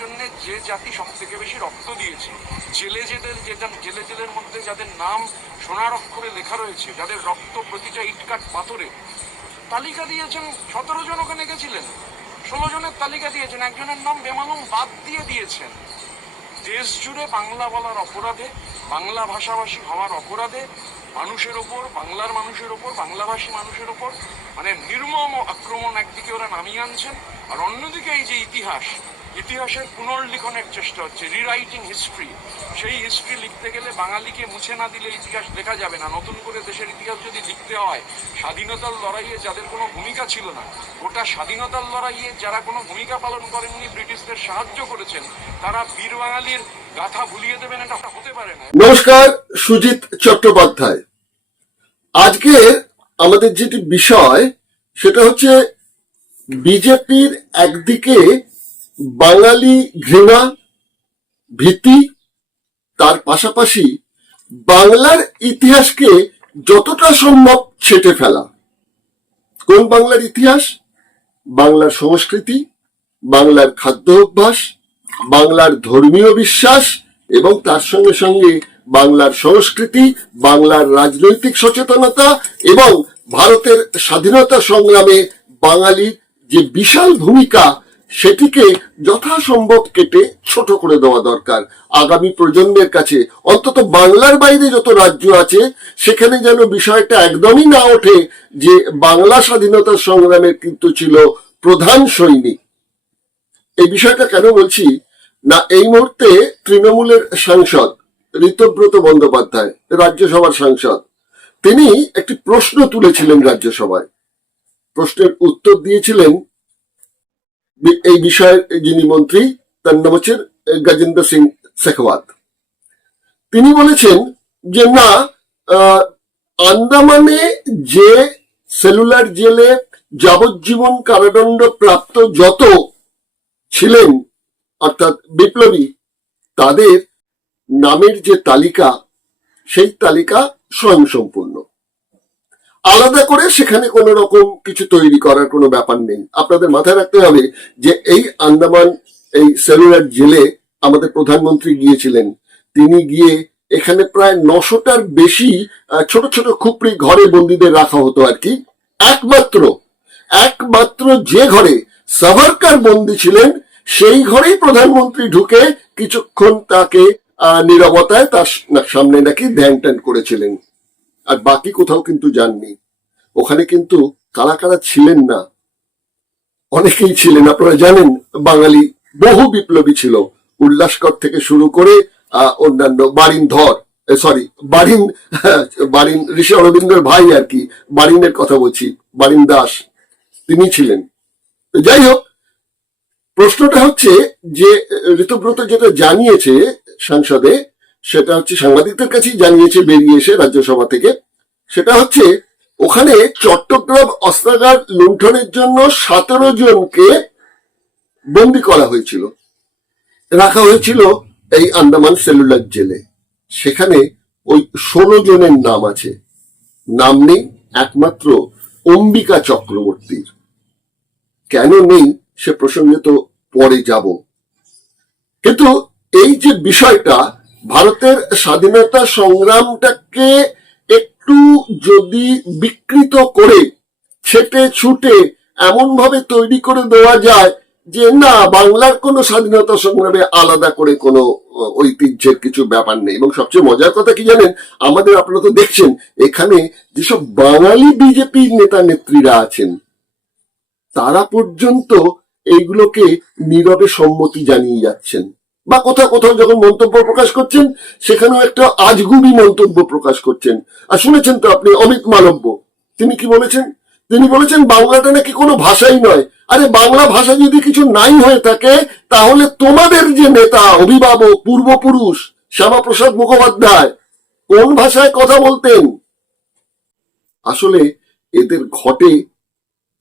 জন্য যে জাতি সব থেকে বেশি রক্ত দিয়েছে, জেলেদের মধ্যে যাদের নাম সোনার অক্ষরে লেখা রয়েছে, যাদের রক্ত প্রতিটা ইটকাট পাথরে, তালিকা দিয়েছেন 17 জন ওখানে গেছিলেন, 16 জনের তালিকা দিয়েছেন, একজনের নাম বেমালুম বাদ দিয়েছেন। দেশ জুড়ে বাংলা বলার অপরাধে, বাংলা ভাষাভাষী হওয়ার অপরাধে মানুষের ওপর, বাংলার মানুষের ওপর, বাংলাভাষী মানুষের ওপর মানে নির্মম আক্রমণ একদিকে ওরা নামিয়ে আনছেন, আর অন্যদিকে এই যে ইতিহাসের পুনর্লিখনের চেষ্টা হচ্ছে, রিরাইটিং হিস্ট্রি। সেই হিস্ট্রি লিখতে গেলে বাঙালিকে মুছে না দিলে ইতিহাস লেখা যাবে না। নতুন করে দেশের ইতিহাস যদি লিখতে হয়, স্বাধীনতার লড়াইয়ে যাদের কোনো ভূমিকা ছিল না, গোটা স্বাধীনতার লড়াইয়ে যারা কোনো ভূমিকা পালন করেননি, ব্রিটিশদের সাহায্য করেছেন, তারা বীর বাঙালির গাথা ভুলিয়ে দেবেন, এটা হতে পারে না। নমস্কার, সুজিত চট্টোপাধ্যায়। আজকে আমাদের যেটি বিষয় সেটা হচ্ছে বিজেপির একদিকে বাঙালি ঘৃণা, ভীতি, তার পাশাপাশি বাংলার ইতিহাসকে যতটা সম্ভব ছেঁটে ফেলা। কোন বাংলার ইতিহাস? বাংলার সংস্কৃতি, বাংলার খাদ্য অভ্যাস, বাংলার ধর্মীয় বিশ্বাস এবং তার সঙ্গে সঙ্গে বাংলার সংস্কৃতি, বাংলার রাজনৈতিক সচেতনতা এবং ভারতের স্বাধীনতা সংগ্রামে বাঙালির যে বিশাল ভূমিকা, সেটিকে যথাসম্ভব কেটে ছোট করে দেওয়া দরকার। আগামী প্রজন্মের কাছে অন্তত বাংলার বাইরে যত রাজ্য আছে সেখানে যেন বিষয়টা একদমই না ওঠে যে বাংলা স্বাধীনতা সংগ্রামের কিন্তু ছিল প্রধান সৈনিক। এই বিষয়টা কেন বলছি না, এই মুহূর্তে তৃণমূলের সাংসদ ঋতব্রত বন্দ্যোপাধ্যায়, রাজ্যসভার সাংসদ, তিনি একটি প্রশ্ন তুলেছিলেন রাজ্যসভায়। প্রশ্নের উত্তর দিয়েছিলেন এই বিষয়ের যিনি মন্ত্রী, তার নাম হচ্ছেন গজেন্দ্র সিং শেখাওয়াত। তিনি বলেছেন যে না, আন্দামানে যে সেলুলার জেলে যাবজ্জীবন কারাদণ্ড প্রাপ্ত যত ছিলেন অর্থাৎ বিপ্লবী, তাদের নামের যে তালিকা, সেই তালিকা স্বয়ংসম্পূর্ণ। আলাদা করে সেখানে কোনো রকম কিছু তৈরি করার কোনো ব্যাপার নেই। আপনাদের মাথায় রাখতে হবে যে এই আন্দামান, এই সেলুলার জেলে আমাদের প্রধানমন্ত্রী গিয়েছিলেন। তিনি গিয়ে এখানে প্রায় 900টার বেশি ছোট ছোট খুপড়ি ঘরে বন্দীদের রাখা হতো আর কি। একমাত্র যে ঘরে সাভারকার বন্দী ছিলেন, সেই ঘরেই প্রধানমন্ত্রী ঢুকে কিছুক্ষণ তাকে নীরবতায় তার সামনে নাকি ধ্যান ট্যান করেছিলেন, আর বাকি কোথাও কিন্তু যাননি। ওখানে কিন্তু কারা কারা ছিলেন না, অনেকেই ছিলেন। আপনারা জানেন বাঙালি বহু বিপ্লবী ছিল, উল্লাসকর থেকে শুরু করে অন্যান্য বারিন ঋষি অরবিন্দের ভাই আর কি, বারিনের কথা বলছি, বারিন দাস, তিনি ছিলেন। যাই হোক, প্রশ্নটা হচ্ছে যে ঋতব্রত যেটা জানিয়েছে সংসদে, সেটা হচ্ছে সাংবাদিকদের কাছেই জানিয়েছে বেরিয়ে এসে রাজ্যসভা থেকে, সেটা হচ্ছে ওখানে চট্টগ্রাম অস্ত্রাগার লুণ্ঠনের জন্য 17 জনকে বন্দী করা হয়েছিল, রাখা হয়েছিল এই আন্দামান সেলুলার জেলে। সেখানে ওই 16 জনের নাম আছে, নাম নেই একমাত্র অম্বিকা চক্রবর্তীর। কেন নেই সে প্রসঙ্গে তো পরে যাব, কিন্তু এই যে বিষয়টা, ভারতের স্বাধীনতা সংগ্রামটাকে একটু যদি বিকৃত করে ছেটে ছুটে এমন ভাবে তৈরি করে দেওয়া যায় যে না, বাংলার কোনো স্বাধীনতা সংগ্রামে আলাদা করে কোনো ঐতিহ্যের কিছু ব্যাপার নেই। এবং সবচেয়ে মজার কথা কি জানেন, আমাদের, আপনারা তো দেখছেন এখানে যেসব বাঙালি বিজেপি নেতা নেত্রীরা আছেন, তারা পর্যন্ত এইগুলোকে নীরবে সম্মতি জানিয়ে যাচ্ছেন, বা কোথাও কোথাও যখন মন্তব্য প্রকাশ করছেন সেখানেও একটা আজগুবি মন্তব্য প্রকাশ করছেন। আর শুনেছেন তো আপনি অমিত মালব্য, তিনি কি বলেছেন? তিনি বলেছেন বাংলাটা নাকি কোনো ভাষাই নয়। আরে বাংলা ভাষা যদি কিছু নাই হয়ে থাকে, তাহলে তোমাদের যে নেতা, অভিভাবক, পূর্বপুরুষ শ্যামাপ্রসাদ মুখোপাধ্যায়, কোন ভাষায় কথা বলতেন? আসলে এদের ঘটে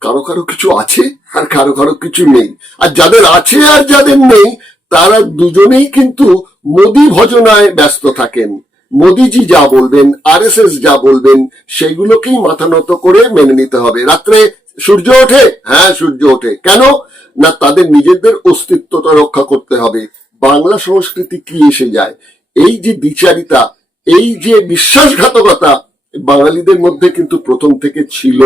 কারো কারো কিছু আছে আর কারো কারো কিছু নেই, আর যাদের আছে আর যাদের নেই তারা দুজনেই কিন্তু মোদি ভজনায় ব্যস্ত থাকেন। মোদিজি যা বলবেন, আরএসএস যা বলবেন, সেগুলোকেই মাথা নত করে মেনে নিতে হবে। রাত্রে সূর্য ওঠে, হ্যাঁ সূর্য ওঠে, কেন না তাদের নিজেদের অস্তিত্বটা রক্ষা করতে হবে। বাংলা সংস্কৃতি কি এসে যায়? এই যে দ্বিচারিতা, এই যে বিশ্বাসঘাতকতা বাঙালিদের মধ্যে কিন্তু প্রথম থেকে ছিল,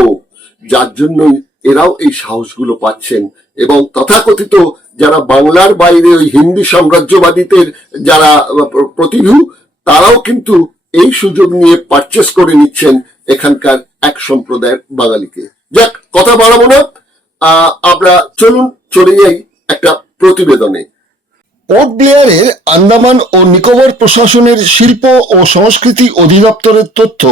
যার জন্যই এরাও এই সাহসগুলো পাচ্ছেন। এবং তথাকথিত যারা বাংলার বাইরে ওই হিন্দি সাম্রাজ্যবাদীদের যারা প্রতিভূ, তারাও কিন্তু এই সুযোগ নিয়ে পারচেস করে নিচ্ছেন এখানকার এক সম্প্রদায়ের বাঙালিকে। যাক, কথা বাড়াবো না, আমরা চলুন চলে যাই একটা প্রতিবেদনে। পোর্ট ব্লেয়ারের আন্দামান ও নিকোবর প্রশাসনের শিল্প ও সংস্কৃতি অধিদপ্তরের তথ্য,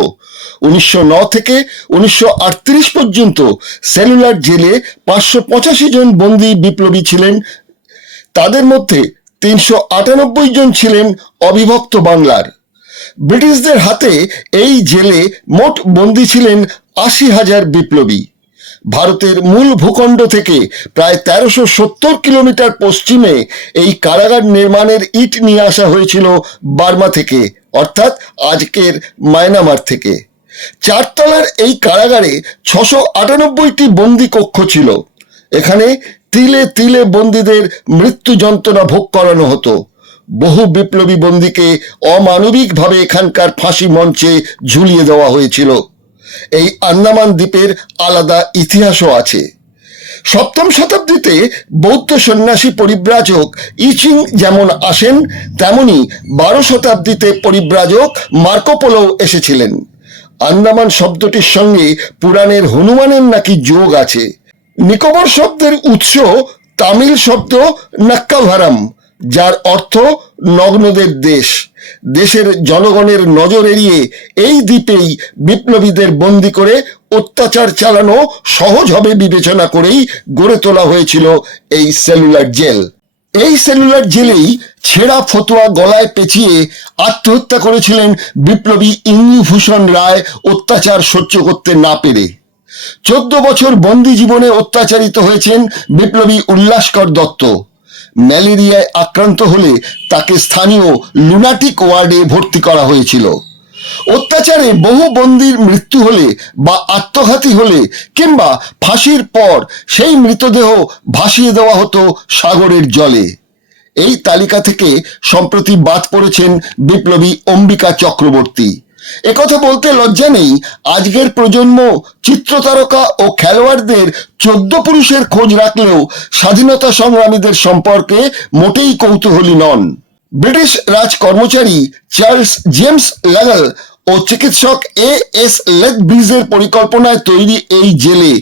1909 থেকে 1938 পর্যন্ত সেলুলার জেলে 585 জন বন্দী বিপ্লবী ছিলেন। তাদের মধ্যে 398 জন ছিলেন অবিভক্ত বাংলার। ব্রিটিশদের হাতে এই জেলে মোট বন্দী ছিলেন 80,000 বিপ্লবী। ভারতের মূল ভূখণ্ড থেকে প্রায় 1370 কিলোমিটার পশ্চিমে এই কারাগার নির্মাণের ইট নিয়ে আসা হয়েছিল বার্মা থেকে, অর্থাৎ আজকের মায়ানমার থেকে। 4 তলার এই কারাগারে 698টি বন্দি কক্ষ ছিল। এখানে তিলে তিলে বন্দীদের মৃত্যু যন্ত্রণা ভোগ করানো হতো। বহু বিপ্লবী বন্দীকে অমানবিকভাবে এখানকার ফাঁসি মঞ্চে ঝুলিয়ে দেওয়া হয়েছিল। এই আন্দামান দ্বীপের আলাদা ইতিহাসও আছে। 7ম শতাব্দীতে বৌদ্ধ সন্ন্যাসী পরিব্রাজক ইচিং যেমন আসেন, তেমনি 12 শতাব্দীতে পরিব্রাজক মার্কোপোলো এসেছিলেন। আন্দামান শব্দটির সঙ্গে পুরাণের হনুমানের নাকি যোগ আছে। নিকোবর শব্দের উৎস তামিল শব্দ নাক্কাভারাম, যার অর্থ নগ্নদের দেশ। দেশের জনগণের নজর এড়িয়ে এই দ্বীপেই বিপ্লবীদের বন্দী করে অত্যাচার চালানো সহজ হবে বিবেচনা করেই গড়ে তোলা হয়েছিল এই সেলুলার জেল। এই সেলুলার জেলেই ছেঁড়া ফতুয়া গলায় পেঁচিয়ে আত্মহত্যা করেছিলেন বিপ্লবী ইন্দুভূষণ রায়, অত্যাচার সহ্য করতে না পেরে। 14 বছর বন্দী জীবনে অত্যাচারিত হয়েছেন বিপ্লবী উল্লাসকর দত্ত। ম্যালেরিয়ায় আক্রান্ত হলে তাকে স্থানীয় লুনাটিক ওয়ার্ডে ভর্তি করা হয়েছিল। অত্যাচারে বহু বন্দীর মৃত্যু হলে বা আত্মঘাতী হলে কিংবা ফাঁসির পর সেই মৃতদেহ ভাসিয়ে দেওয়া হতো সাগরের জলে। এই তালিকা থেকে সম্প্রতি বাদ পড়েছেন বিপ্লবী অম্বিকা চক্রবর্তী। একথা বলতে লজ্জা নেই, আজকের প্রজন্ম চিত্রতারকা ও খেলোয়াড়দের 14 পুরুষের খোঁজ রাখলেও স্বাধীনতা সংগ্রামীদের সম্পর্কে মোটেই কৌতূহলী নন। ব্রিটিশ রাজ কর্মচারী চার্লস জেমস লাগল ও চিকিৎসক এস লেথব্রিজের পরিকল্পনায় তৈরি এই জেলে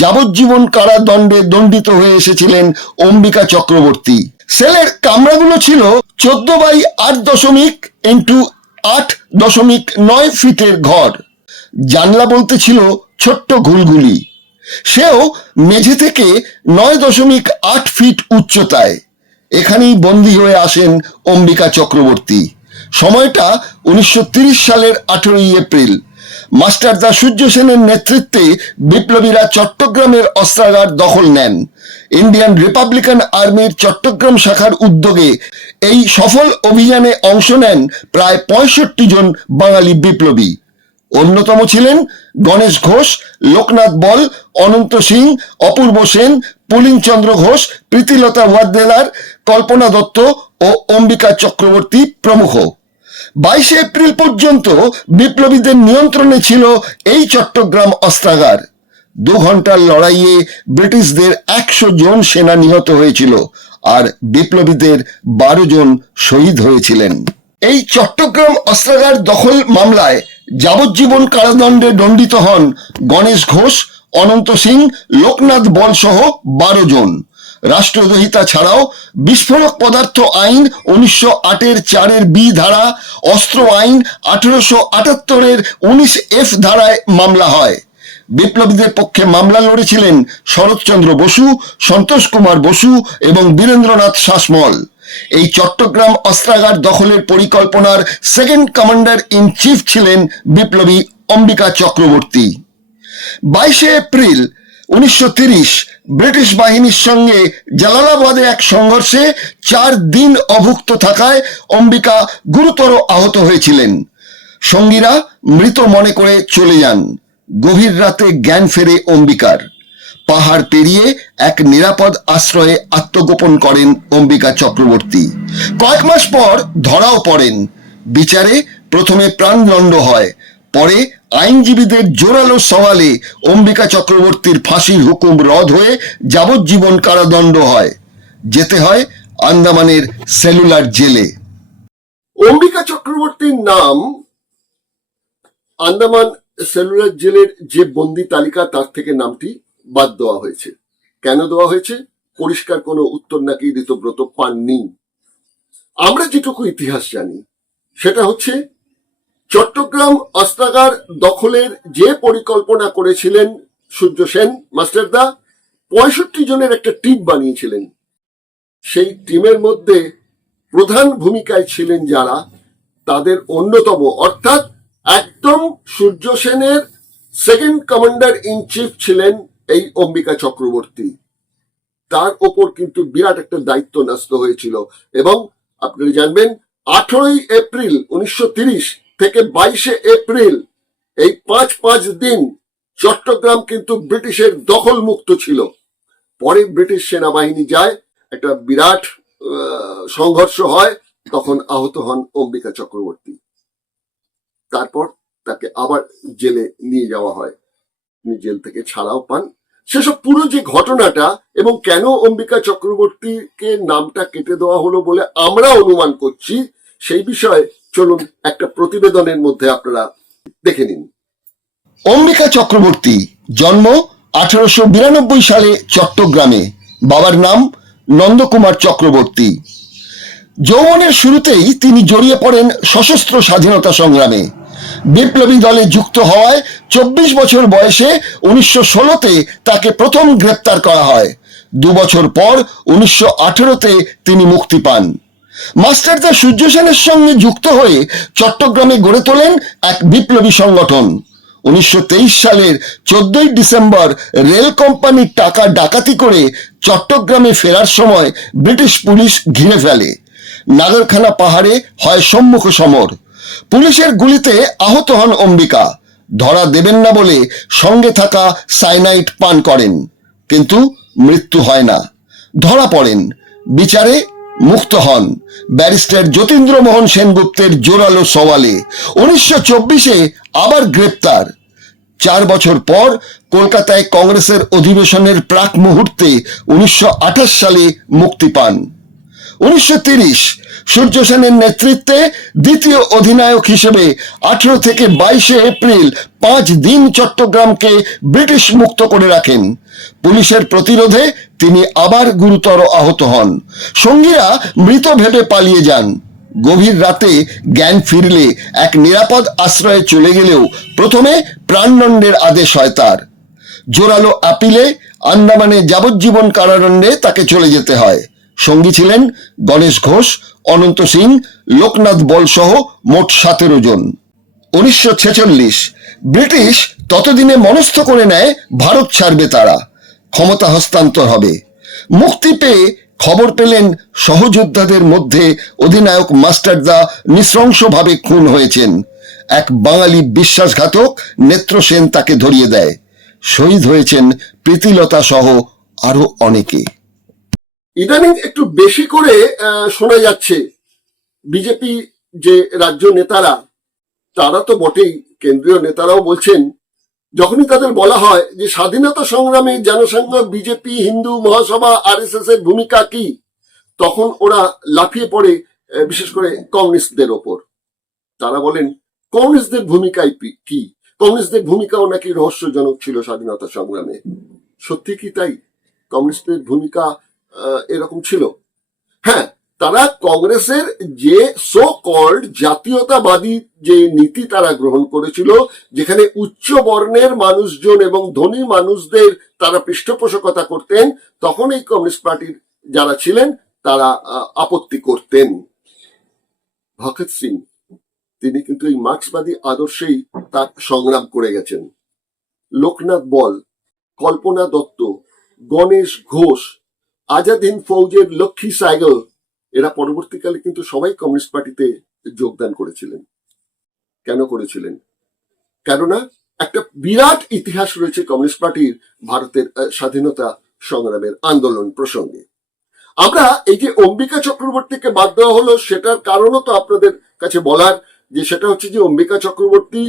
যাবজ্জীবন কারাদণ্ডে দণ্ডিত হয়ে এসেছিলেন অম্বিকা চক্রবর্তী। সেলের কামরাগুলো ছিল 14x8.8.9 ফিটের ঘর। জানলা বলতে ছিল ছোট্ট ঘুলঘুলি। সেও মেঝে থেকে 9.8 ফিট উচ্চতায়। এখানেই বন্দী হয়ে আসেন অম্বিকা চক্রবর্তী। সময়টা 1930 সালের 18 এপ্রিল। মাস্টারদা সূর্য সেনের নেতৃত্বে বিপ্লবীরা চট্টগ্রামের অস্ত্রাগার দখল নেন। ইন্ডিয়ান রিপাবলিকান আর্মির চট্টগ্রাম শাখার উদ্যোগে এই সফল অভিযানে অংশ নেন প্রায় 65 জন বাঙালি বিপ্লবী। অন্যতম ছিলেন গণেশ ঘোষ, লোকনাথ বল, অনন্ত সিং, অপূর্ব সেন, পুলিনচন্দ্র ঘোষ, প্রীতিলতা ওয়াদ্দেদার, কল্পনা দত্ত ও অম্বিকা চক্রবর্তী প্রমুখ। 22 এপ্রিল পর্যন্ত বিপ্লবীদের নিয়ন্ত্রণে ছিল এই চট্টগ্রাম অস্ত্রাগার। 2 ঘন্টার লড়াইয়ে ব্রিটিশদের 100 জন সেনা নিহত হয়েছিল আর বিপ্লবীদের 12 জন শহীদ হয়েছিলেন। এই চট্টগ্রাম অস্ত্রাগার দখল মামলায় যাবজ্জীবন কারাদণ্ডে দণ্ডিত হন গণেশ ঘোষ, অনন্ত সিং, লোকনাথ বল সহ 12 জন। রাষ্ট্রদ্রোহিতা ছাড়াও বিস্ফোরক পদার্থ আইন 1908-এর 4 বি ধারা, অস্ত্র আইন 1878-এর 19F ধারায় মামলা হয়। বিপ্লবীদের পক্ষে মামলা লড়েছিলেন শরৎচন্দ্র বসু, সন্তোষ কুমার বসু এবং বীরেন্দ্রনাথ শাসমল। এই চট্টগ্রাম অস্ত্রাগার দখলের পরিকল্পনার সেকেন্ড কমান্ডার ইন চিফ ছিলেন বিপ্লবী অম্বিকা চক্রবর্তী। 22 এপ্রিল 1930 ব্রিটিশ বাহিনীর সঙ্গে জালালাবাদে এক সংঘর্ষে 4 দিন অভুক্ত থাকায় অম্বিকা গুরুতর আহত হয়েছিলেন। সঙ্গীরা মৃত মনে করে চলে যান। গভীর রাতে জ্ঞান ফেরে অম্বিকার। পাহাড় পেরিয়ে এক নিরাপদ আশ্রয়ে আত্মগোপন করেন অম্বিকা চক্রবর্তী। কয়েক মাস পর ধরাও পড়েন। বিচারে প্রথমে প্রাণদণ্ড হয়, পরে আইনজীবীদের জোরালো সওয়ালে অম্বিকা চক্রবর্তীর ফাঁসির হুকুম রদ হয়ে যাবজ্জীবন কারাদণ্ড হয়। যেতে হয় আন্দামানের সেলুলার জেলে। অম্বিকা চক্রবর্তীর নাম আন্দামান সেলুলার জেলের যে বন্দি তালিকা তার থেকে নামটি বাদ দেওয়া হয়েছে। কেন দেওয়া হয়েছে পরিষ্কার কোনো উত্তর নাকি ঋতব্রত পাননি। আমরা যেটুকু ইতিহাস জানি সেটা হচ্ছে চট্টগ্রাম অস্ত্রাগার দখলের যে পরিকল্পনা করেছিলেন সূর্য সেন মাস্টারদা, 65 জনের একটা টিম বানিয়েছিলেন। সেই টিমের মধ্যে প্রধান ভূমিকায় ছিলেন যারা, তাদের অন্যতম অর্থাৎ একদম সূর্য সেনের সেকেন্ড কমান্ডার ইন চিফ ছিলেন এই অম্বিকা চক্রবর্তী। তার ওপর কিন্তু বিরাট একটা দায়িত্ব ন্যস্ত হয়েছিল। এবং আপনারা জানবেন 18 এপ্রিল 1930 থেকে 22 এপ্রিল এই 5 দিন চট্টগ্রাম কিন্তু ব্রিটিশের দখল মুক্ত ছিল। পরে ব্রিটিশ সেনাবাহিনী যায়, একটা বিরাট সংঘর্ষ হয়, তখন আহত হন অম্বিকা চক্রবর্তী। তারপর তাকে আবার জেলে নিয়ে যাওয়া হয়, তিনি জেল থেকে ছাড়াও পান। সেসব পুরো যে ঘটনাটা এবং কেন অম্বিকা চক্রবর্তীকে নামটা কেটে দেওয়া হলো বলে আমরা অনুমান করছি, সেই বিষয়ে চলুন একটা প্রতিবেদনের মধ্যে আপনারা দেখে নিন। অম্বিকা চক্রবর্তী জন্ম 1892 সালে চট্টগ্রামে। বাবার নাম নন্দকুমার চক্রবর্তী। যৌবনের শুরুতেই তিনি জড়িয়ে পড়েন সশস্ত্র স্বাধীনতা সংগ্রামে। বিপ্লবী দলে যুক্ত হওয়ায় 24 বছর বয়সে 1916-তে তাকে প্রথম গ্রেপ্তার করা হয়। 2 বছর পর 1918-তে তিনি মুক্তি পান। মাস্টারদা সূর্য সেনের সঙ্গে যুক্ত হয়ে চট্টগ্রামে গড়ে তোলেন এক বিপ্লবী সংগঠন। 1923 সালের 14 ডিসেম্বর রেল কোম্পানির টাকা ডাকাতি করে চট্টগ্রামে ফেরার সময় ব্রিটিশ পুলিশ ঘিরে ফেলে। নাগরখানা পাহাড়ে হয় সম্মুখ সমর। পুলিশের গুলিতে আহত হন অম্বিকা। ধরা দেবেন না বলে সঙ্গে থাকা সাইনাইড পান করেন, কিন্তু মৃত্যু হয় না। ধরা পড়েন, বিচারে মুক্ত হন ব্যারিস্টার যতীন্দ্রমোহন সেনগুপ্তের জোরালো সওয়ালে। 1924-এ আবার গ্রেপ্তার। 4 বছর পর কলকাতায় কংগ্রেসের অধিবেশনের প্রাক মুহূর্তে 1928 সালে মুক্তি পান। 1930 সূর্য সেনের নেতৃত্বে দ্বিতীয় অধিনায়ক হিসেবে 18 থেকে 22 এপ্রিল 5 দিন চট্টগ্রামকে ব্রিটিশ মুক্ত করে রাখেন। পুলিশের প্রতিরোধে তিনি আবার গুরুতর আহত হন। সঙ্গীরা মৃত ভেবে পালিয়ে যান। গভীর রাতে জ্ঞান ফিরলে এক নিরাপদ আশ্রয়ে চলে গেলেও প্রথমে প্রাণদণ্ডের আদেশ হয় তার। জোরালো আপিলে আন্দামানে যাবজ্জীবন কারাদণ্ডে তাকে চলে যেতে হয়। সঙ্গী ছিলেন গণেশ ঘোষ, অনন্ত সিং, লোকনাথ বল সহ মোট 17 জন। 1946 ব্রিটিশ ততদিনে মনস্থ করে নেয় ভারত ছাড়বে তারা, ক্ষমতা হস্তান্তর হবে। মুক্তি পেয়ে খবর পেলেন সহযোদ্ধাদের মধ্যে অধিনায়ক মাস্টারদা নৃশংসভাবে খুন হয়েছেন। এক বাঙালি বিশ্বাসঘাতক নেত্র সেন তাকে ধরিয়ে দেয়। শহীদ হয়েছেন প্রীতিলতা সহ আরো অনেকে। ইদানিং একটু বেশি করে শোনা যাচ্ছে বিজেপি যে রাজ্য নেতারা, তারা তো বটেই, কেন্দ্রীয় নেতারাও বলছেন, যখনই তাদের বলা হয় যে স্বাধীনতা সংগ্রামে জনসংঘ, বিজেপি, হিন্দু মহাসভা, আরএসএস এর ভূমিকা কি, তখন ওরা লাফিয়ে পড়ে বিশেষ করে কমিউনিস্টদের ওপর। তারা বলেন কমিউনিস্টদের ভূমিকায় কি, কমিউনিস্টদের ভূমিকাও নাকি রহস্যজনক ছিল স্বাধীনতা সংগ্রামে। সত্যি কি তাই? কমিউনিস্টদের ভূমিকা এরকম ছিল? হ্যাঁ, তারা কংগ্রেসের যে সো কল্ড জাতীয়তাবাদী যে নীতি তারা গ্রহণ করেছিল, যেখানে উচ্চ বর্ণের মানুষজন এবং ধনী মানুষদের তারা পৃষ্ঠপোষকতা করতেন, তখন এই কমিউনিস্ট পার্টির যারা ছিলেন তারা আপত্তি করতেন। ভগৎ সিং তিনি কিন্তু এই মার্ক্সবাদী আদর্শেই তার সংগ্রাম করে গেছেন। লোকনাথ বল, কল্পনা দত্ত, গণেশ ঘোষ, আজাদ হিন্দ ফৌজের লক্ষ্মী সাইগল এরা পরবর্তীকালে কিন্তু সবাই কমিউনিস্ট পার্টিতে যোগদান করেছিলেন। কেন করেছিলেন? কেননা একটা বিরাট ইতিহাস রয়েছে কমিউনিস্ট পার্টির ভারতের স্বাধীনতা সংগ্রামের আন্দোলন প্রসঙ্গে। আমরা এই যে অম্বিকা চক্রবর্তীকে বাদ দেওয়া হলো সেটার কারণও তো আপনাদের কাছে বলার, যে সেটা হচ্ছে যে অম্বিকা চক্রবর্তী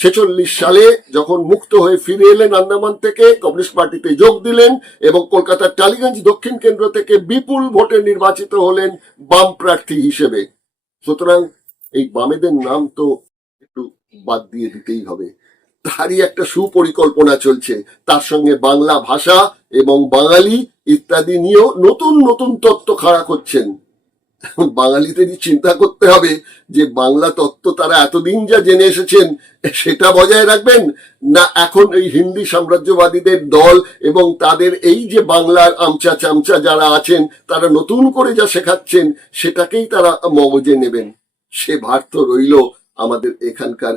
46 সালে যখন মুক্ত হয়ে ফিরে এলেন আন্দামান থেকে, কমিউনিস্ট পার্টিতে যোগ দিলেন এবং কলকাতার টালিগঞ্জ দক্ষিণ কেন্দ্র থেকে বিপুল ভোটে নির্বাচিত হলেন বাম প্রার্থী হিসেবে। সুতরাং এই বামেদের নাম তো একটু বাদ দিয়ে দিতেই হবে। তারই একটা সুপরিকল্পনা চলছে, তার সঙ্গে বাংলা ভাষা এবং বাঙালি ইত্যাদি নিয়েও নতুন নতুন তত্ত্ব খাড়া করছেন। এখন বাঙালিদেরই চিন্তা করতে হবে যে বাংলা তত্ত্ব তারা এতদিন যা জেনে এসেছেন সেটা বজায় রাখবেন, না এখন এই হিন্দি সাম্রাজ্যবাদীদের দল এবং তাদের এই যে বাংলার আমচা চামচা যারা আছেন তারা নতুন করে যা শেখাচ্ছেন সেটাকেই তারা মগজে নেবেন। সে ভার তো রইল আমাদের এখানকার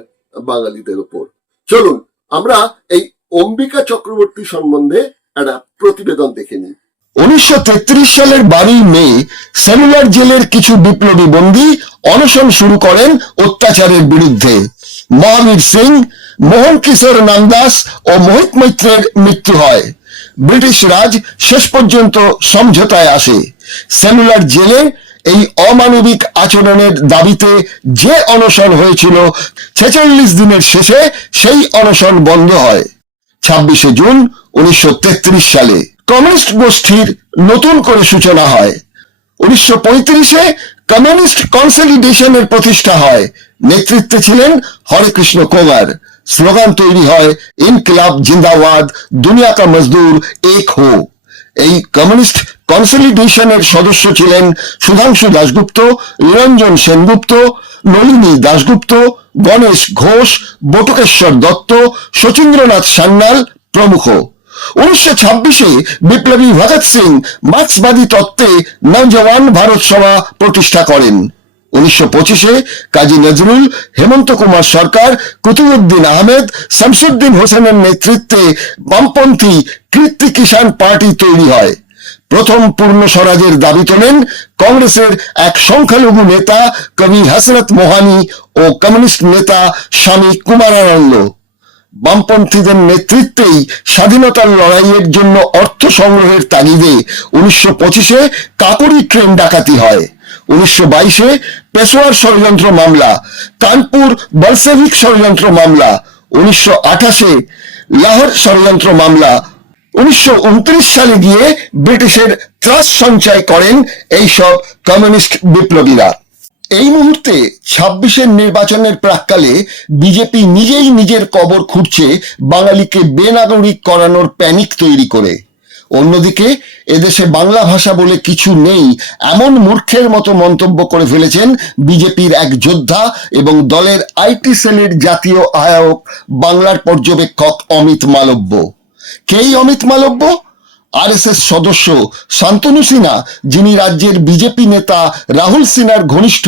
বাঙালিদের ওপর। চলুন আমরা এই অম্বিকা চক্রবর্তী সম্বন্ধে একটা প্রতিবেদন দেখে নিই। 1933 সালের 12 মে সেলুলার জেলের কিছু বিপ্লবী বন্দী অনশন শুরু করেন অত্যাচারের বিরুদ্ধে। মহাবীর সিং, মোহন কিশোর নামদাস ও মোহিত মৈত্রের মৃত্যু হয়। ব্রিটিশ রাজ শেষ পর্যন্ত সমঝোতায় আসে। সেলুলার জেলে এই অমানবিক আচরণের দাবিতে যে অনশন হয়েছিল 46 দিনের শেষে সেই অনশন বন্ধ হয় 26 জুন 1933 সালে। কমিউনিস্ট গোষ্ঠীর নতুন করে সূচনা হয়। 1935-এ কমিউনিস্ট কনসলিডেশনের প্রতিষ্ঠা হয়। নেতৃত্বে ছিলেন হরেকৃষ্ণ কোমার। স্লোগান তৈরি হয় ইনকিলাব জিন্দাবাদ, দুনিয়া কা মজদুর এক হো। এই কমিউনিস্ট কনসলিডেশনের সদস্য ছিলেন সুধাংশু দাশগুপ্ত, নিরঞ্জন সেনগুপ্ত, নলিনী দাশগুপ্ত, গণেশ ঘোষ, বটুকেশ্বর দত্ত, শচীন্দ্রনাথ সান্যাল প্রমুখ। 1926-এ বিপ্লবী ভগৎ সিং মার্ক্সবাদী তত্ত্বে নওজওয়ান ভারত সভা প্রতিষ্ঠা করেন। 1925-এ কাজী নজরুল, হেমন্ত কুমার সরকার, কুতুবউদ্দিন আহমেদ, শামসুদ্দিন হোসেনের নেতৃত্বে বামপন্থী কৃত্তি কিষাণ পার্টি তৈরি হয়। প্রথম পূর্ণ স্বরাজের দাবি তোলেন কংগ্রেসের এক সংখ্যালঘু নেতা কবি হসরত মোহানি ও কমিউনিস্ট নেতা স্বামী কুমারানন্দ। বামপন্থীদের নেতৃত্বেই স্বাধীনতার লড়াইয়ের জন্য অর্থ সংগ্রহের তাগিদে 1925-এ কাকরি ট্রেন ডাকাতি হয়। 1922-এ পেশোয়ার ষড়যন্ত্র মামলা, কানপুর বলসেভিক ষড়যন্ত্র মামলা, 1928-এ লাহোর ষড়যন্ত্র মামলা। 1929 সালে গিয়ে ব্রিটিশের ত্রাস সঞ্চয় করেন এইসব কমিউনিস্ট বিপ্লবীরা। এই মুহূর্তে 26-এর নির্বাচনের প্রাক্কালে বিজেপি নিজেই নিজের কবর খুঁড়ছে বাঙালিকে বেনাগরিক করানোর প্যানিক তৈরি করে। অন্যদিকে এদেশে বাংলা ভাষা বলে কিছু নেই এমন মূর্খের মতো মন্তব্য করে ফেলেছেন বিজেপির এক যোদ্ধা এবং দলের আইটি সেলের জাতীয় আহ্বায়ক বাংলার পর্যবেক্ষক অমিত মালব্য। কেই অমিত মালব্য? আরএসএস সদস্য শান্তনু সিনহা, যিনি রাজ্যের বিজেপি নেতা রাহুল সিনহার ঘনিষ্ঠ।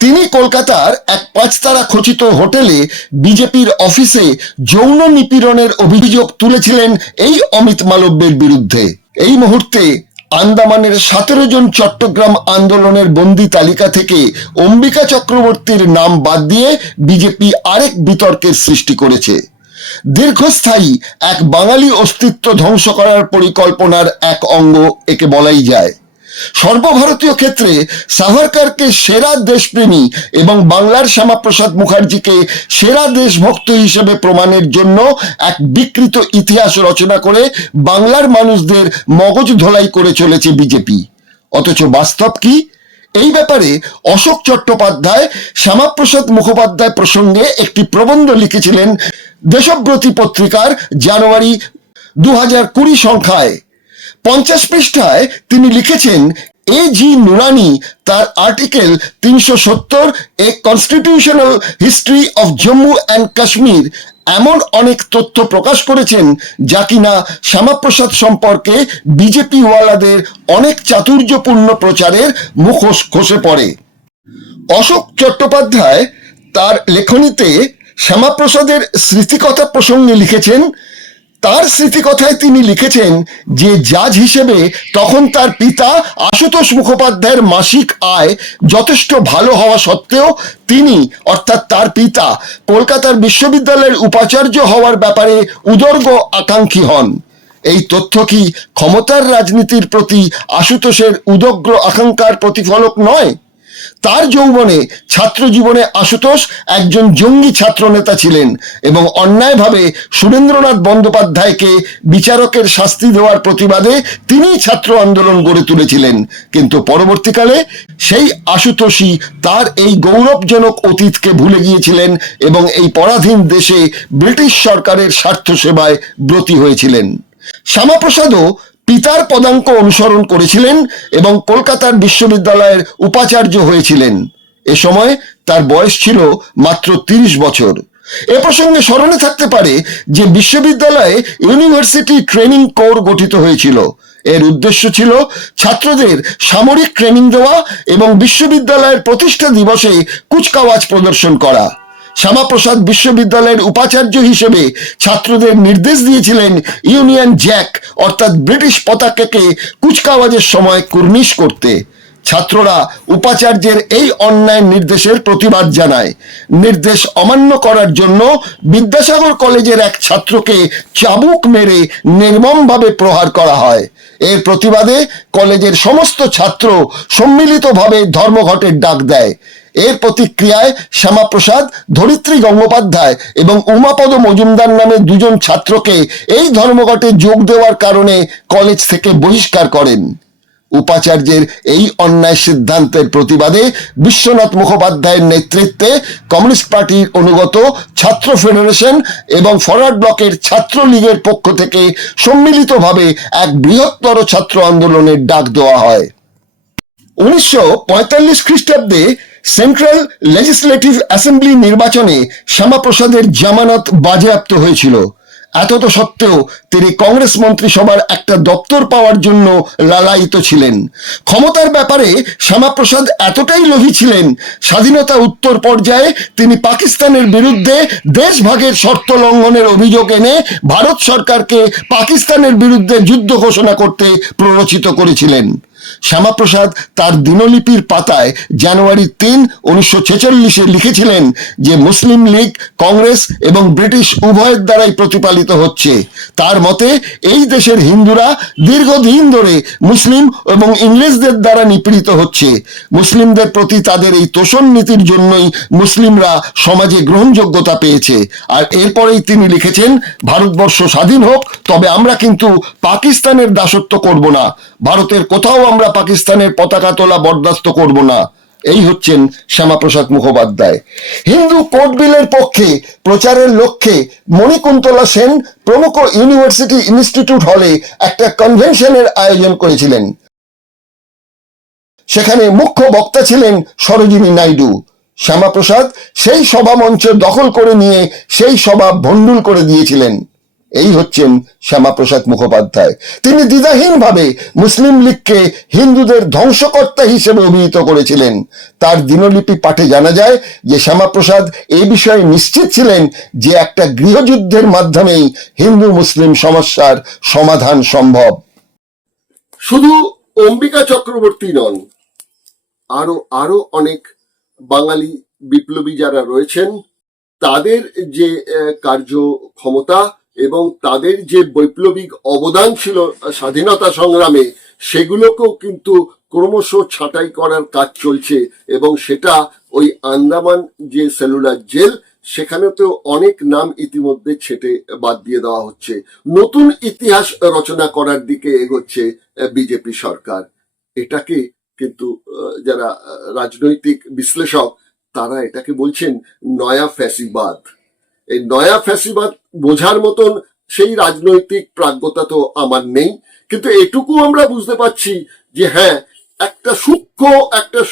তিনি কলকাতার এক 5 তারা খচিত হোটেলে বিজেপির অফিসে যৌন নিপীড়নের অভিযোগ তুলেছিলেন এই অমিত মালব্যের বিরুদ্ধে। এই মুহূর্তে আন্দামানের 17 জন চট্টগ্রাম আন্দোলনের বন্দী তালিকা থেকে অম্বিকা চক্রবর্তীর নাম বাদ দিয়ে বিজেপি আরেক বিতর্কের সৃষ্টি করেছে। দীর্ঘস্থায়ী এক বাঙালি অস্তিত্ব ধ্বংস করার পরিকল্পনার এক অঙ্গ একে বলাই যায়। সর্বভারতীয় ক্ষেত্রে সাভারকরকে সেরা দেশপ্রেমী এবং বাংলার শ্যামাপ্রসাদ মুখার্জিকে সেরা দেশভক্ত হিসেবে প্রমাণের জন্য এক বিকৃত ইতিহাস রচনা করে বাংলার মানুষদের মগজ ধোলাই করে চলেছে বিজেপি। অথচ বাস্তব কি? এই ব্যাপারে অশোক চট্টোপাধ্যায় শ্যামাপ্রসাদ মুখোপাধ্যায় প্রসঙ্গে একটি প্রবন্ধ লিখেছিলেন দেশব্রতী পত্রিকার জানুয়ারি 2020 সংখ্যায়। 50 পৃষ্ঠায় তিনি লিখেছেন, এ জি নুরানি তার article 370 A constitutional history of Jammu and Kashmir এমন অনেক তথ্য প্রকাশ করেছেন যা কিনা শ্যামাপ্রসাদ সম্পর্কে বিজেপি ওয়ালাদের অনেক চাতুর্যপূর্ণ প্রচারের মুখোশ খসে পড়ে। অশোক চট্টোপাধ্যায় তার লেখনীতে শ্যামাপ্রসাদের স্মৃতিকথা প্রসঙ্গে লিখেছেন, তার স্মৃতিকথায় তিনি লিখেছেন যে জাজ হিসেবে তখন তার পিতা আশুতোষ মুখোপাধ্যায়ের মাসিক আয় যথেষ্ট ভালো হওয়া সত্ত্বেও তিনি অর্থাৎ তার পিতা কলকাতার বিশ্ববিদ্যালয়ের উপাচার্য হওয়ার ব্যাপারে উদর্গ আকাঙ্ক্ষী হন। এই তথ্য কি ক্ষমতার রাজনীতির প্রতি আশুতোষের উদগ্র আকাঙ্ক্ষার প্রতিফলক নয়? তার যৌবনে ছাত্র জীবনে আশুতোষ একজন জঙ্গি ছাত্র নেতা ছিলেন এবং অন্যায়ভাবে সুরেন্দ্রনাথ বন্দ্যোপাধ্যায়কে বিচারকের শাস্তি দেওয়ার প্রতিবাদে তিনি ছাত্র আন্দোলন গড়ে তুলেছিলেন। কিন্তু পরবর্তীকালে সেই আশুতোষই তার এই গৌরবজনক অতীতকে ভুলে গিয়েছিলেন এবং এই পরাধীন দেশে ব্রিটিশ সরকারের স্বার্থ সেবায় ব্রতী হয়েছিলেন। শ্যামাপ্রসাদও পিতার পদাঙ্ক অনুসরণ করেছিলেন এবং কলকাতার বিশ্ববিদ্যালয়ের উপাচার্য হয়েছিলেন। এ সময় তার বয়স ছিল মাত্র 30 বছর। এ প্রসঙ্গে স্মরণে থাকতে পারে যে বিশ্ববিদ্যালয়ে ইউনিভার্সিটি ট্রেনিং কোর গঠিত হয়েছিল। এর উদ্দেশ্য ছিল ছাত্রদের সামরিক ট্রেনিং দেওয়া এবং বিশ্ববিদ্যালয়ের প্রতিষ্ঠা দিবসে কুচকাওয়াজ প্রদর্শন করা। শ্যামাপ্রসাদ বিশ্ববিদ্যালয়ের উপাচার্য হিসেবে ছাত্রদের নির্দেশ দিয়েছিলেন ইউনিয়ন জ্যাক অর্থাৎ ব্রিটিশ পতাকাকে কুচকাওয়াজের সময় কুর্নিশ করতে। ছাত্ররা উপাচার্যের এই অন্যায় নির্দেশের প্রতিবাদ জানায়। নির্দেশ অমান্য করার জন্য বিদ্যাসাগর কলেজের এক ছাত্রকে চাবুক মেরে নির্মমভাবে প্রহার করা হয়। এর প্রতিবাদে কলেজের সমস্ত ছাত্র সম্মিলিতভাবে ধর্মঘটের ডাক দেয়। এর প্রতিক্রিয়ায় শ্যামাপ্রসাদ, ধরিত্রী গঙ্গোপাধ্যায় এবং উমাপদ মজুমদার নামে দুজন ছাত্রকে এই ধর্মঘটে যোগ দেওয়ার কারণে কলেজ থেকে বহিষ্কার করেন। উপাচার্যের এই অন্যায় সিদ্ধান্তের প্রতিবাদে বিশ্বনাথ মুখোপাধ্যায়ের নেতৃত্বে কমিউনিস্ট পার্টির অনুগত ছাত্র ফেডারেশন এবং ফরওয়ার্ড ব্লকের ছাত্র লীগের পক্ষ থেকে সম্মিলিতভাবে এক বৃহত্তর ছাত্র আন্দোলনের ডাক দেওয়া হয়। 1945 খ্রিস্টাব্দে সেন্ট্রাল লেজিসলেটিভ অ্যাসেম্বলি নির্বাচনে শ্যামাপ্রসাদের জামানত বাজেয়াপ্ত হয়েছিল। এতদ সত্ত্বেও তিনি কংগ্রেস মন্ত্রিসভার একটা দপ্তর পাওয়ার জন্য লালায়িত ছিলেন। ক্ষমতার ব্যাপারে শ্যামাপ্রসাদ এতটাই লোভী ছিলেন, স্বাধীনতা উত্তর পর্যায়ে তিনি পাকিস্তানের বিরুদ্ধে দেশভাগের শর্ত লঙ্ঘনের অভিযোগ এনে ভারত সরকারকে পাকিস্তানের বিরুদ্ধে যুদ্ধ ঘোষণা করতে প্ররোচিত করেছিলেন। শ্যামাপ্রসাদ তার দিনলিপির পাতায় জানুয়ারি 3, 1946 লিখেছিলেন যে মুসলিম লীগ, কংগ্রেস এবং ব্রিটিশ উভয়ের দ্বারাই প্রতিপালিত হচ্ছে। তার মতে এই দেশের হিন্দুরা দীর্ঘদিন ধরে মুসলিম এবং ইংরেজদের দ্বারা নিপীড়িত হচ্ছে। মুসলিমদের প্রতি তাদের এই তোষণ নীতির জন্যই মুসলিমরা সমাজে গ্রহণযোগ্যতা পেয়েছে। আর এরপরেই তিনি লিখেছেন, ভারতবর্ষ স্বাধীন হোক, তবে আমরা কিন্তু পাকিস্তানের দাসত্ব করব না। ভারতের কোথাও আমরা পাকিস্তানের পতাকা তোলা বরদাস্ত করব না। এই হচ্ছেন শ্যামাপ্রসাদ মুখোপাধ্যায়। হিন্দু কোড বিলের পক্ষে প্রচারের লক্ষ্যে মণিকুন্তলা সেন প্রমুখ ইউনিভার্সিটি ইনস্টিটিউট হলে একটা কনভেনশনের আয়োজন করেছিলেন। সেখানে মুখ্য বক্তা ছিলেন সরোজিনী নাইডু। শ্যামাপ্রসাদ সেই সভা মঞ্চ দখল করে নিয়ে সেই সভা ভণ্ডুল করে দিয়েছিলেন। এই হচ্ছেন শ্যামাপ্রসাদ মুখোপাধ্যায়। তিনি দ্বিধাহীনভাবে মুসলিম লীগকে হিন্দুদের ধ্বংসকর্তা হিসেবে অভিহিত করেছিলেন। তার দিনলিপি পাঠে জানা যায় যে শ্যামাপ্রসাদ এই বিষয়ে নিশ্চিত ছিলেন যে একটা গৃহযুদ্ধের মাধ্যমেই হিন্দু মুসলিম সমস্যার সমাধান সম্ভব। শুধু অম্বিকা চক্রবর্তী নন, আরো অনেক বাঙালি বিপ্লবী যারা রয়েছেন, তাদের যে কার্যক্ষমতা এবং তাদের যে বৈপ্লবিক অবদান ছিল স্বাধীনতা সংগ্রামে, সেগুলোকেও কিন্তু ক্রমশ ছাঁটাই করার কাজ চলছে। এবং সেটা ওই আন্দামান যে সেলুলার জেল, সেখানেতেও অনেক নাম ইতিমধ্যে ছেটে বাদ দিয়ে দেওয়া হচ্ছে। নতুন ইতিহাস রচনা করার দিকে এগোচ্ছে বিজেপি সরকার। এটাকে কিন্তু যারা রাজনৈতিক বিশ্লেষক, তারা এটাকে বলছেন নয়া ফ্যাসিবাদ। এই নয়া ফ্যাসিবাদ বোঝার মতন সেই রাজনৈতিক প্রাজ্ঞতা তো আমার নেই, কিন্তু এটুকু আমরা বুঝতে পারছি যে হ্যাঁ, একটা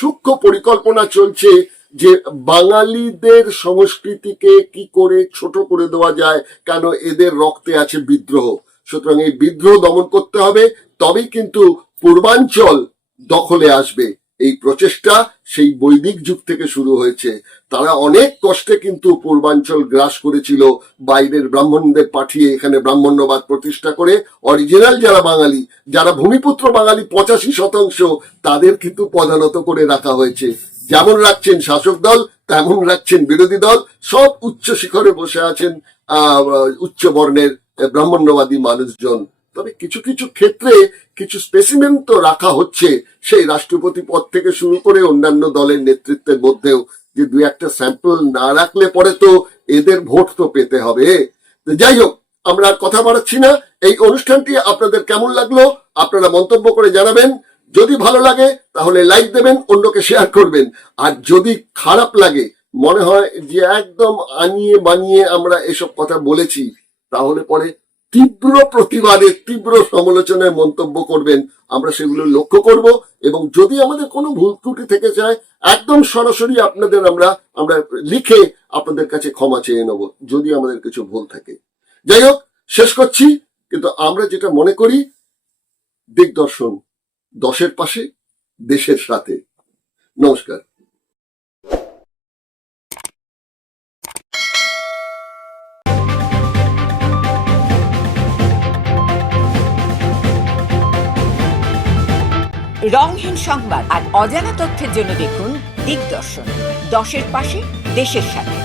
সূক্ষ্ম পরিকল্পনা চলছে যে বাঙালিদের সংস্কৃতিকে কি করে ছোট করে দেওয়া যায়, কেন এদের রক্তে আছে বিদ্রোহ। সুতরাং এই বিদ্রোহ দমন করতে হবে, তবেই কিন্তু পূর্বাঞ্চল দখলে আসবে। এই প্রচেষ্টা সেই বৈদিক যুগ থেকে শুরু হয়েছে। তারা অনেক কষ্টে কিন্তু পূর্বাঞ্চল গ্রাস করেছিল, বাইরের ব্রাহ্মণদের পাঠিয়ে এখানে ব্রাহ্মণ্যবাদ প্রতিষ্ঠা করে। অরিজিনাল যারা বাঙালি, যারা ভূমিপুত্র বাঙালি 85%, তাদের কিন্তু পদানত করে রাখা হয়েছে। যেমন রাখছেন শাসক দল, তেমন রাখছেন বিরোধী দল, সব উচ্চ শিখরে বসে আছেন উচ্চ বর্ণের ব্রাহ্মণ্যবাদী মানুষজন। তবে কিছু কিছু ক্ষেত্রে কিছু স্পেসিমেন তো রাখা হচ্ছে, সেই রাষ্ট্রপতি পদ থেকে শুরু করে অন্যান্য দলের নেতৃত্বের মধ্যেও, যে দুই একটা স্যাম্পল না রাখলে পরে তো এদের ভোট তো পেতে হবে। যাই হোক, আমরা আর কথা বাড়াচ্ছি না। এই অনুষ্ঠানটি আপনাদের কেমন লাগলো আপনারা মন্তব্য করে জানাবেন। যদি ভালো লাগে তাহলে লাইক দেবেন, অন্যকে শেয়ার করবেন। আর যদি খারাপ লাগে, মনে হয় যে একদম আনিয়ে বানিয়ে আমরা এসব কথা বলেছি, তাহলে পরে তীব্র প্রতিবাদে, তীব্র সমালোচনায় মন্তব্য করবেন। আমরা সেগুলো লক্ষ্য করব, এবং যদি আমাদের কোনো ভুল ত্রুটি থেকে যায়, একদম সরাসরি আপনাদের আমরা লিখে আপনাদের কাছে ক্ষমা চেয়ে নেব, যদি আমাদের কিছু ভুল থাকে। যাই হোক, শেষ করছি। কিন্তু আমরা যেটা মনে করি, দিগদর্শন 10-এর পাশে, দেশের সাথে। নমস্কার। রংহীন সংবাদ আর অজানা তথ্যের জন্য দেখুন দিগদর্শন, 10-এর পাশে, দেশের সাথে।